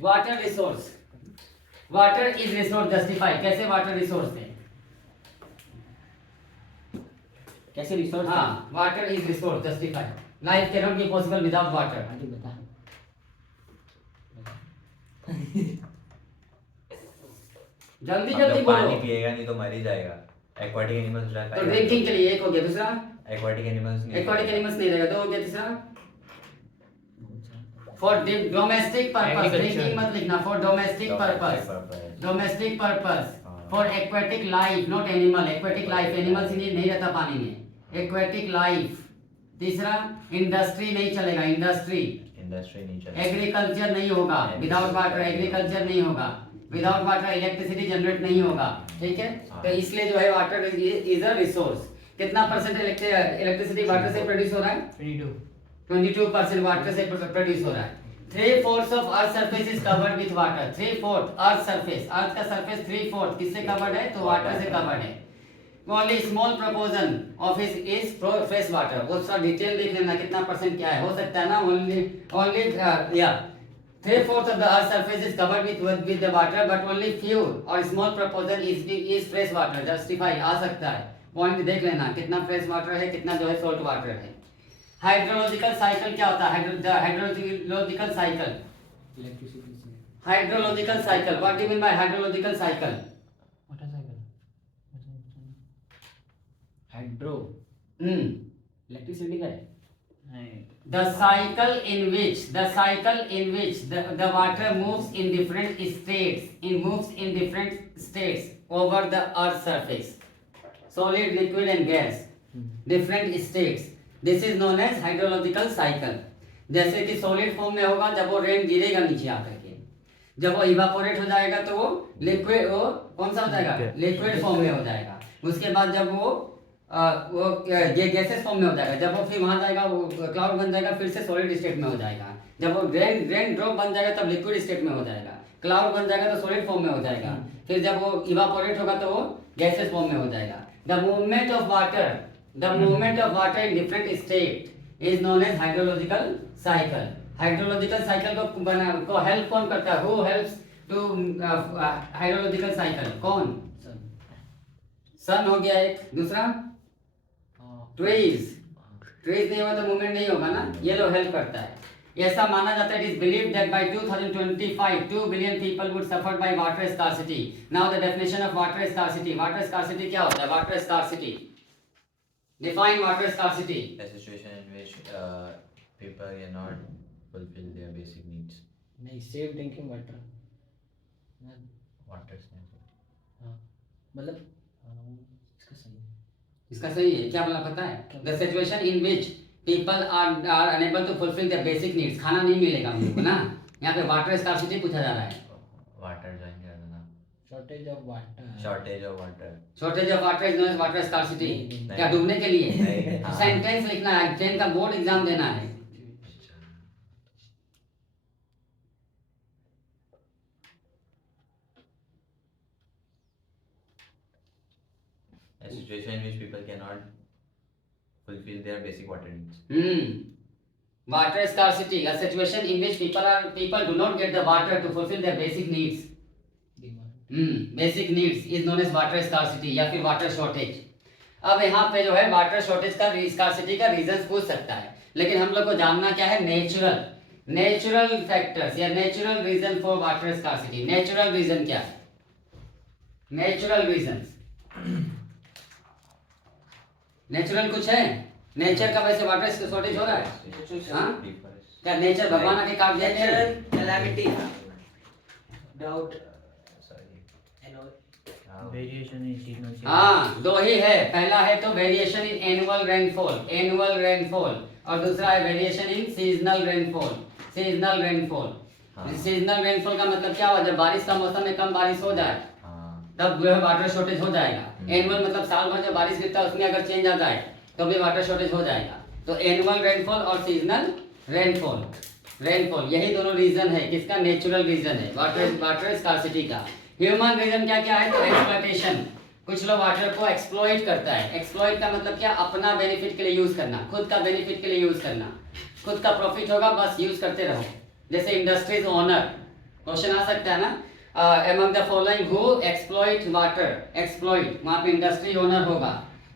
Water resource, water is resource justify, कैसे water resource है, कैसे रिसोर्स? हाँ water is resource justify, life can not be possible without water. हाँ जी बता। जल्दी हम जल्दी लोग बोलो। पानी पिएगा नहीं तो मर ही जाएगा। एक्वाटिक एनिमल्स तो ड्रिंकिंग के लिए एक हो गया, दूसरा एक्वाटिक एनिमल्स नहीं। एक्वाटिक एनिमल्स नहीं रहेगा, दो हो गया, तीसरा फॉर डोमेस्टिक पर्पस, ड्रिंकिंग मत लिखना, for domestic purpose, domestic purpose, for aquatic life not animal, aquatic life animals नहीं रहता पानी में, एक्वेटिक लाइफ। तीसरा इंडस्ट्री नहीं चलेगा, इंडस्ट्री नहीं चलेगा, एग्रीकल्चर नहीं होगा विदाउट वाटर, एग्रीकल्चर नहीं होगा विदाउट वाटर, इलेक्ट्रिसिटी जनरेट नहीं होगा, ठीक है। तो इसलिए जो है वाटर इज अ रिसोर्स। कितना परसेंट इलेक्ट्रिसिटी वाटर से प्रोड्यूस हो रहा है? 22% वाटर से प्रोड्यूस हो रहा है। 3/4 of earth surface is covered with water, 3/4 earth surface, earth का सरफेस 3/4 किससे कवर्ड है? तो वाटर से कवर्ड है। Only small proportion of is fresh water, वो सब डिटेल लिख लेना कितना परसेंट क्या है, हो सकता है ना, ओनली या 3/4 of the earth surface is covered with the water, but only few or small proportion is fresh water, justify आ सकता है, पॉइंट देख लेना कितना फ्रेश वाटर है, कितना जो है सॉल्ट वाटर है। हाइड्रोलॉजिकल साइकिल क्या होता है? हाइड्रोलॉजिकल साइकिल, इलेक्ट्रिसिटी से। Hydrological cycle, what do you mean by hydrological cycle? Water cycle, hydro electricity का है। The cycle in which the water moves in different states over the earth's surface, solid, liquid and gas, different states, this is known as hydrological cycle। जैसे कि solid form में होगा जब वो rain गिरेगा नीचे आकर के, जब वो इवापोरेट हो जाएगा तो वो लिक्विड, वो कौन सा हो जाएगा? लिक्विड फॉर्म में हो जाएगा। उसके बाद जब वो ये गैसेस फॉर्म में हो जाएगा, जब वो फिर वहां जाएगा वो क्लाउड बन जाएगा, फिर से सॉलिड स्टेट में हो जाएगा। जब वो रेन ड्रॉप बन जाएगा तब लिक्विड स्टेट में हो जाएगा, क्लाउड बन जाएगा तो सॉलिड फॉर्म में हो जाएगा, फिर जब वो इवापोरेट होगा तो वो गैसेस फॉर्म में हो जाएगा। The movement of water in different state is known as hydrological cycle. Hydrological cycle को हेल्प कौन करता है? Who helps to hydrological cycle? कौन? सन हो गया एक, दूसरा ट्रीज नहीं होगा तो मूवमेंट नहीं होगा ना, ये लोग हेल्प करता है। ऐसा माना जाता है, it is believed that bye 2025 2 billion people would suffer by water scarcity. Now the definition of water scarcity, water scarcity क्या होता है? Water scarcity, define water scarcity. A situation in which people cannot fulfill their basic needs. नहीं, safe drinking water. Water is हाँ मतलब इसका सही है। इसका सही है क्या बोला पता है? The situation in which people are unable to fulfil their basic needs, खाना नहीं मिलेगा हम लोग को ना, यहाँ पे वाटर स्कार्सिटी पूछा जा रहा है। water ज्वाइन कर देना। Shortage of water, shortage of water, shortage of water is known as water scarcity. क्या डूबने के लिए? नहीं, हाँ। सेंटेंस लिखना है, 10 का बोर्ड एग्जाम देना है। A situation in which people cannot fulfill their basic water needs. Water scarcity, a situation in which people do not get the water to fulfill their basic needs. Basic needs is known as water scarcity या फिर water shortage। अब यहाँ पे जो है water shortage का scarcity का reason पूछ सकता है, लेकिन हम लोग को जानना क्या है? नेचुरल फैक्टर्स या natural reason for water scarcity. Natural reason क्या है? नेचुरल रीजंस, नेचुरल कुछ है? नेचर का वैसे वाटर शॉर्टेज हो रहा है? हाँ क्या नेचर भगवान आके काट दिया? Natural calamity, drought, variation in seasonal. हाँ दो ही है, पहला है तो वेरिएशन इन एनुअल रेनफॉल और दूसरा है variation in seasonal rainfall. Seasonal rainfall का मतलब क्या हुआ? जब बारिश का मौसम में कम बारिश हो जाए तब जो है वाटर शॉर्टेज हो जाएगा। एनुअल मतलब साल भर जब बारिश गिरता है उसमें अगर चेंज आ जाए तो भी वाटर शॉर्टेज हो जाएगा। तो एनुअल रेनफॉल और सीजनल रेनफॉल यही दोनों रीजन है। किसका? नेचुरल रीजन है वाटर स्कार्सिटी का। ह्यूमन रीजन क्या क्या है? तो एक्सप्लॉयटेशन, कुछ लोग वाटर को एक्सप्लॉइट करता है। एक्सप्लॉइट का मतलब क्या? अपना बेनिफिट के लिए यूज करना, खुद का बेनिफिट के लिए यूज करना, खुद का प्रॉफिट होगा बस यूज करते रहो। जैसे इंडस्ट्रीज ओनर क्वेश्चन आ सकता है ना. Among the following who exploit water, exploit वहाँ पे इंडस्ट्री ओनर होगा.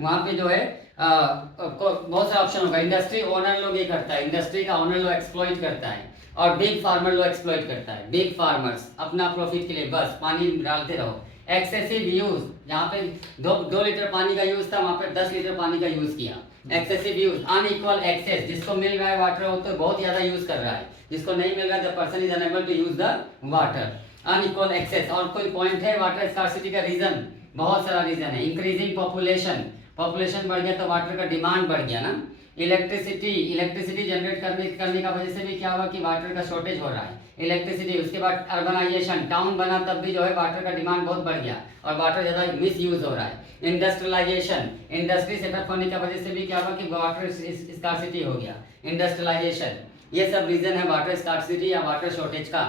वहाँ पे जो है बहुत सारे ऑप्शन होगा. इंडस्ट्री ओनर लोग ये करता है, इंडस्ट्री का ओनर लोग एक्सप्लॉइट करता है, और बिग फार्मर लोग एक्सप्लॉइट करता है. बिग फार्मर्स अपना प्रॉफिट के लिए बस पानी डालते रहो. एक्सेसिव यूज, जहाँ पे 2 लीटर पानी का यूज था वहाँ पे 10 लीटर पानी का यूज किया. Excessive use. अनइक्वल एक्सेस, जिसको मिल रहा है वाटर वो तो बहुत ज़्यादा यूज कर रहा है, जिसको नहीं मिल रहा है the person is unable to use the water. Unequal access. और कोई पॉइंट है वाटर स्कार्सिटी का रीजन? बहुत सारा रीजन है. इंक्रीजिंग पॉपुलेशन, पॉपुलेशन बढ़ गया तो वाटर का डिमांड बढ़ गया ना. इलेक्ट्रिसिटी जनरेट करने का वजह से भी क्या हुआ कि वाटर का शॉर्टेज हो रहा है. इलेक्ट्रिसिटी. उसके बाद अर्बनाइजेशन, टाउन बना तब भी जो है वाटर का डिमांड बहुत बढ़ गया और वाटर ज़्यादा मिस यूज हो रहा है. इंडस्ट्रियलाइजेशन, इंडस्ट्री सेटअप होने की वजह से भी क्या हुआ कि वाटर स्कार्सिटी हो गया. इंडस्ट्रियलाइजेशन, ये सब रीजन है वाटर स्कार्सिटी या वाटर शॉर्टेज का.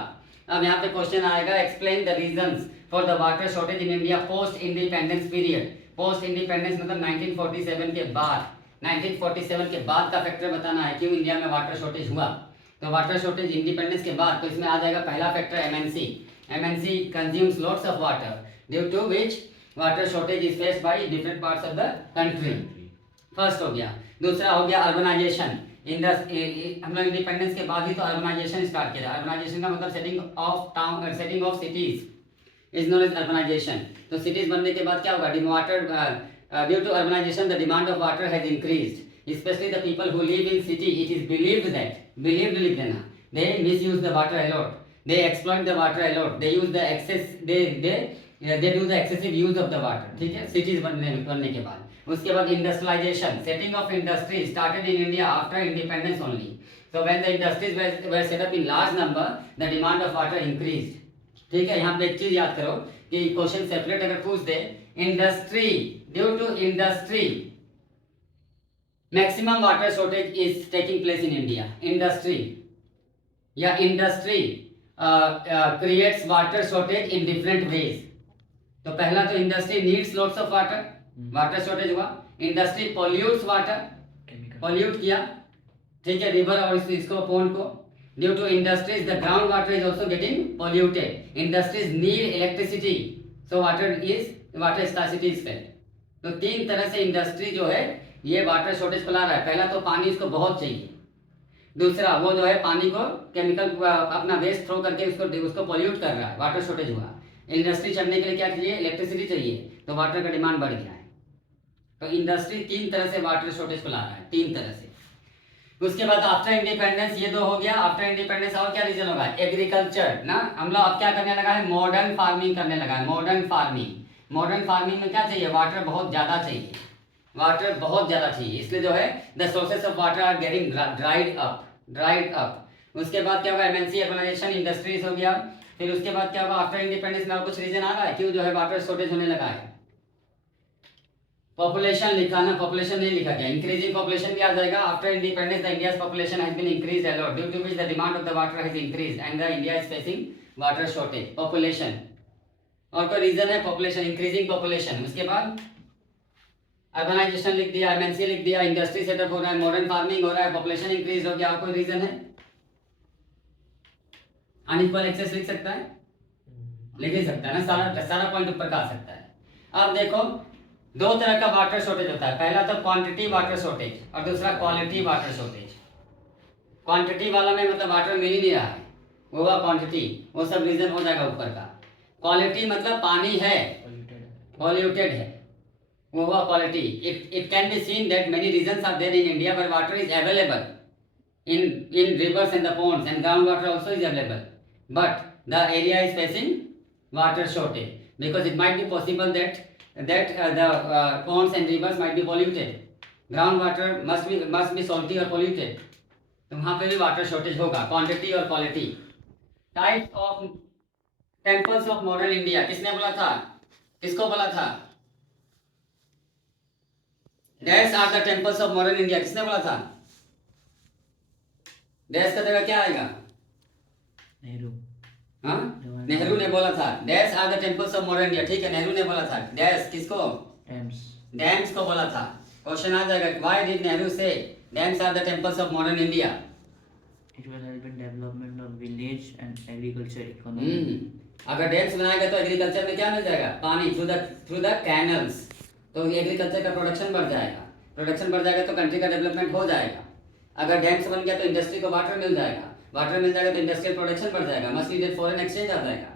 अब यहाँ पे क्वेश्चन आएगा, explain the reasons for the water shortage in India post independence period. Post independence मतलब 1947 के बाद. 1947 के बाद का फैक्टर बताना है क्यों इंडिया में वाटर शॉर्टेज हुआ. तो वाटर शॉर्टेज इंडिपेंडेंस के बाद, तो इसमें आ जाएगा पहला factor MNC. MNC consumes lots of water due to which water shortage is faced by different parts of the country. First हो गया. दूसरा हो गया अर्बनाइजेशन. हम लोग इंडिपेंडेंस के बाद ही तो अर्बनाइजेशन स्टार्ट किया. अर्बनाइजेशन का मतलब setting of town, setting of cities is known as urbanization. तो सिटीज बनने के बाद क्या होगा, water due to urbanization the demand of water has increased, especially the people who live in city. It is believed लिख देना, they misuse the water a lot, they exploit the water a lot, they use the excess, they do the excessive use of the water. ठीक है, cities बनने के बाद. उसके बाद industrialization, setting of industry started in India after independence only. So when the industries were set up in large number, the demand of water increased. ठीक है, यहाँ पे एक चीज याद करो कि क्वेश्चन सेपरेट अगर पूछ दे, industry, due to industry maximum water shortage is taking place in India. Industry या industry creates water shortage in different ways. तो पहला तो industry needs lots of water, water shortage हुआ. इंडस्ट्री पॉल्यूट्स वाटर, पॉल्यूट किया, ठीक है, river और इसको पोन्ड को. Due to industries the ground water is also getting polluted. Industries need electricity, so water scarcity is felt. तो 3 तरह से इंडस्ट्री जो है ये वाटर शॉर्टेज फैला रहा है. पहला तो पानी इसको बहुत चाहिए. दूसरा वो जो है पानी को केमिकल अपना वेस्ट थ्रो करके उसको पॉल्यूट कर रहा है, वाटर शॉर्टेज हुआ. इंडस्ट्री चलने के लिए क्या चाहिए, इलेक्ट्रिसिटी चाहिए, तो वाटर का डिमांड बढ़ गया है. तो इंडस्ट्री 3 तरह से वाटर शॉर्टेज फैला रहा है, 3 तरह से. उसके बाद आफ्टर इंडिपेंडेंस, ये 2 हो गया. आफ्टर इंडिपेंडेंस और क्या रीजन होगा, एग्रीकल्चर ना. हम लोग अब क्या करने लगा है, मॉडर्न फार्मिंग करने लगा है. मॉडर्न फार्मिंग में क्या चाहिए, वाटर बहुत ज़्यादा चाहिए, वाटर बहुत ज़्यादा चाहिए. इसलिए जो है the sources of water are getting dried up. उसके बाद क्या होगा, एमएनसी, अर्बनाइजेशन, इंडस्ट्रीज हो गया. फिर उसके बाद क्या होगा, आफ्टर इंडिपेंडेंस में और कुछ रीजन आ रहा है क्यों जो है वाटर शॉर्टेज होने लगा है. पॉपुलेशन लिखा ना, पॉपुलेशन नहीं लिखा गया. इंक्रीजिंग पॉपुलेशन भी आ जाएगा. After independence the India's population has been increased a lot due to which the demand of the water has increased and the India is facing water shortage. Population और कोई reason है, population, increasing population. उसके बाद urbanisation लिख दिया, MNC लिख दिया, industry setup हो रहा है, मॉडर्न फार्मिंग हो रहा है, पॉपुलेशन इंक्रीज हो गया. और कोई रीजन है, अनइक्वल एक्सेस लिख सकता है, लिख ही सकता है ना, सारा पॉइंट ऊपर का आ सकता है. अब देखो 2 तरह का वाटर शॉर्टेज होता है. पहला तो क्वांटिटी वाटर शॉर्टेज और दूसरा क्वालिटी वाटर शॉर्टेज. क्वांटिटी वाला में मतलब वाटर मिल ही नहीं रहा है, वो हुआ क्वांटिटी, वो सब रीजन हो जाएगा ऊपर का. क्वालिटी मतलब पानी है, पॉल्यूटेड है, वो हुआ quality. It can be seen that many reasons are there in India but water is available in rivers and the ponds and groundwater also is available, but the area is facing water shortage because it might be possible that the ponds and rivers might be polluted. Groundwater must be salty or polluted, तो वहाँ पे भी water shortage होगा. Quantity और quality. Types of temples of modern India, किसने बोला था, किसको बोला था, dash are the temples of modern India, किसने बोला था. डैश का जगह क्या आएगा, नेहरू. हाँ, नेहरू ने बोला था. Dash are the temples of modern India, ठीक है, नेहरू ने बोला था. डैश किसको, डैम्स को बोला था. क्वेश्चन आ जाएगा, why did Nehru say dams are the temples of modern India. It will help in development of village drainage and agriculture economy. अगर डैम्स बनाएगा तो एग्रीकल्चर में क्या मिल जाएगा? पानी थ्रू द कैनल्स, तो एग्रीकल्चर का प्रोडक्शन बढ़ जाएगा, प्रोडक्शन बढ़ जाएगा तो कंट्री का डेवलपमेंट हो जाएगा। अगर डैम्स बन गया तो इंडस्ट्री को वाटर मिल जाएगा, वाटर मिल जाएगा तो इंडस्ट्रियल प्रोडक्शन बढ़ जाएगा, मस्ट नीडेड फॉरेन एक्सचेंज आ जाएगा।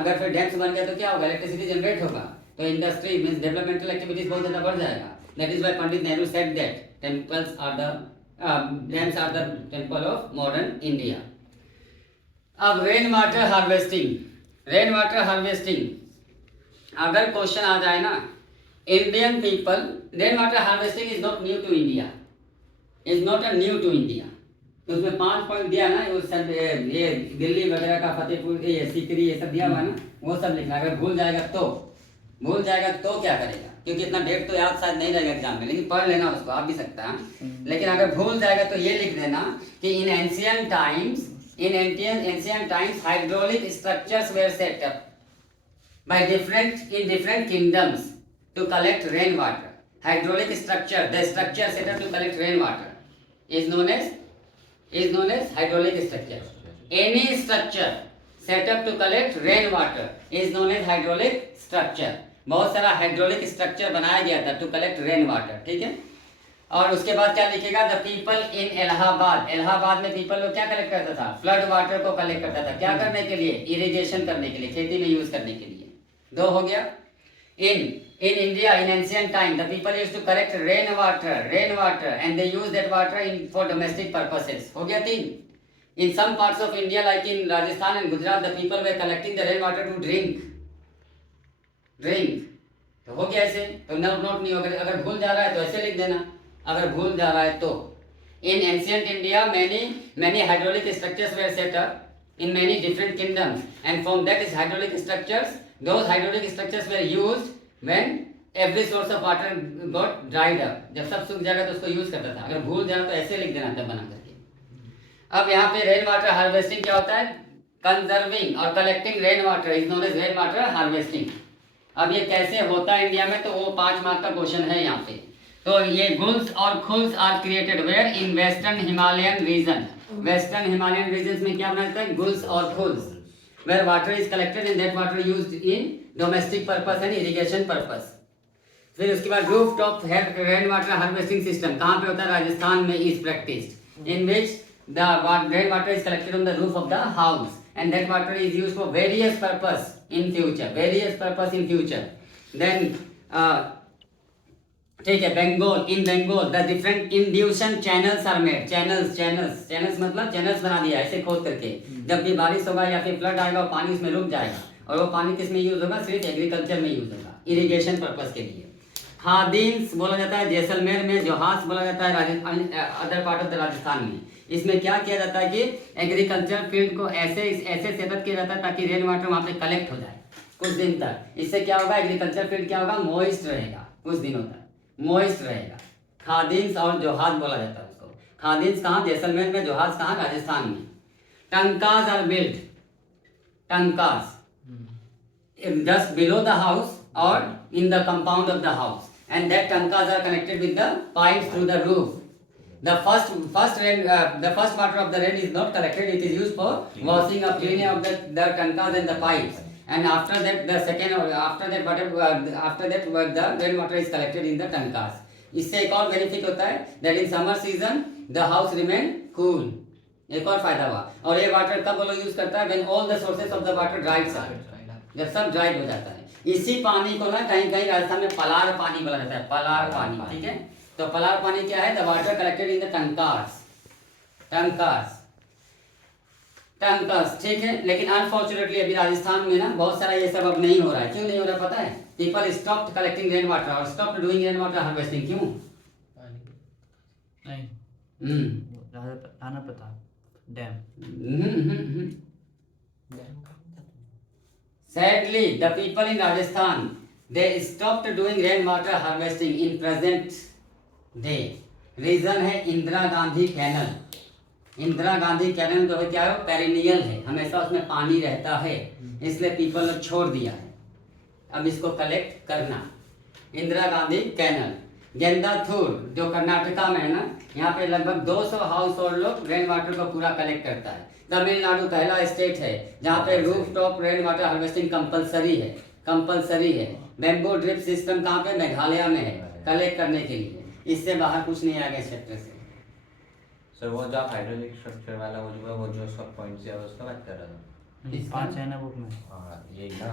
अगर फिर डैम्स बन गया तो क्या होगा? इलेक्ट्रिसिटी जनरेट होगा, तो इंडस्ट्री मींस डेवलपमेंटल एक्टिविटीज बहुत ज़्यादा बढ़ जाएगा। That is why Pandit Nehru said that temples are the dams are the temple of modern India. अब rain water harvesting, rain water harvesting अगर क्वेश्चन आ जाए ना, Indian people, rain water harvesting is not new to India, is not a new to India. तो उसमें 5 point दिया ना, वो सब ये दिल्ली वगैरह का, फतेहपुर, ये सीकरी, ये सब दिया हुआ है ना, वो सब लिखना। अगर भूल जाएगा तो क्या करेगा? क्योंकि इतना डेट तो याद शायद नहीं रहेगा एग्जाम में, लेकिन पढ़ लेना उसको, आप भी सकता है। लेकिन अगर भूल जाएगा तो ये लिख देना कि in ancient times, hydraulic structures were set up by different kingdoms to collect rainwater. Hydraulic structure, the structure set up to collect rainwater is known as hydraulic structure. Any structure set up to collect rainwater is known as hydraulic structure. बहुत सारा hydraulic structure बनाया गया था to collect rain water, ठीक है। और उसके बाद क्या लिखेगा? The people in Allahabad, Allahabad में पीपल लोग क्या कलेक्ट करता था? फ्लड वाटर को कलेक्ट करता था। क्या करने के लिए? इरिगेशन करने के लिए, खेती में यूज करने के लिए। 2 हो गया। in India in ancient time the people used to collect rain water and they use that water for domestic purposes. हो गया 3। in some parts of India like in Rajasthan and Gujarat the people were collecting the rain water to drink। तो हो गया ऐसे, तो note नहीं होगा। अगर भूल जा रहा है तो ऐसे लिख देना, अगर भूल जा रहा है तो। in ancient India many hydraulic structures were set up in many different kingdoms and from that is hydraulic structures, those hydraulic structures were used when every source of water got dried up। जब सब सूख जाएगा तो उसको use करता था। अगर भूल जाए तो ऐसे लिख देना तब बना करके। अब यहाँ पे रेन वाटर हार्वेस्टिंग क्या होता है? कंजर्विंग और collecting rain water is known as rain water harvesting. अब ये कैसे होता है इंडिया में, तो वो 5 मार्क का क्वेश्चन है यहाँ पे। तो ये गुल्स और kuls are created where in western Himalayan region. Western Himalayan region में क्या बनाता है? गुल्स और kuls, where water is collected and that water used in domestic purpose and irrigation purpose. फिर उसके बाद roof top rain water harvesting system कहाँ पे होता है? राजस्थान में is practised, in which the rain water is collected on the roof of the house and that water is used for various purpose in future, then ठीक है। Bengal the different induction channels are made। channels मतलब channels बना दिया ऐसे खोद करके। जब भी बारिश होगा या फिर फ्लड आएगा पानी उसमें रुक जाएगा, और वो पानी किस में यूज होगा? सिर्फ एग्रीकल्चर में यूज होगा, इरिगेशन पर्पस के लिए। खादीन्स बोला जाता है जैसलमेर में, जोहास बोला जाता है other part of the Rajasthan में। इसमें क्या किया जाता है कि एग्रीकल्चर फील्ड को ऐसे सेटअप किया जाता है ताकि रेन वाटर वहाँ पे कलेक्ट हो जाए कुछ दिन तक। इससे क्या होगा? एग्रीकल्चर फील्ड क्या होगा? मॉइस्ट रहेगा, कुछ दिनों तक मॉइस्ट रहेगा। खादीन्स और जोहास बोला जाता है उसको। खादीन्स कहाँ? जैसलमेर में, जोहास कहाँ? राजस्थान में। Tankas are build, tankas just below the house और in the compound of the house and that tankas are connected with the pipes through the roof. The first water of the rain is not collected, it is used for washing or cleaning of the tankas and the pipes, and after that the rain water is collected in the tankas. इससे एक और benefit होता है that in summer season the house remain cool। एक और फायदा हुआ। और ये वाटर कब वो लोग यूज करता है? when all the sources of the water dried up, जब सब ड्राइड हो जाता है। इसी पानी को ना कहीं कहीं राजस्थान में पलार पानी बोला जाता है, पलार पानी, ठीक है। तो पलार पानी क्या है? The water collected in the tankas, ठीक है। लेकिन अनफॉर्चुनेटली अभी राजस्थान में ना बहुत सारा ये सब अब नहीं हो रहा है। क्यों नहीं हो रहा पता है? People stopped collecting rain water और stopped doing rain water harvesting. क्यों? नहीं Rana Pratap dam. Sadly, the people in Rajasthan they stopped doing rainwater harvesting in present day। Reason है इंदिरा गांधी कैनल। इंदिरा गांधी कैनल जो है क्या है? पेरिनियल है, हमेशा उसमें पानी रहता है, इसलिए पीपल ने छोड़ दिया है अब इसको कलेक्ट करना। इंदिरा गांधी कैनल। गेंदाथूर जो कर्नाटका में है ना, यहाँ पे लगभग 200 हाउस होल्ड लोग रेन वाटर को पूरा कलेक्ट करता है। तमिलनाडु पहला स्टेट है जहाँ पे roof top rain water harvesting compulsory है। बैम्बू ड्रिप सिस्टम कहाँ पे? मेघालय में है, कलेक्ट करने के लिए। इससे बाहर कुछ नहीं आगे चैप्टर से। सर वो जो आप हाइड्रोलिक स्ट्रक्चर वाला वो जो सब पॉइंट्स है उसका बात कर रहा था। 5 है ना बुक में। हाँ यही ना।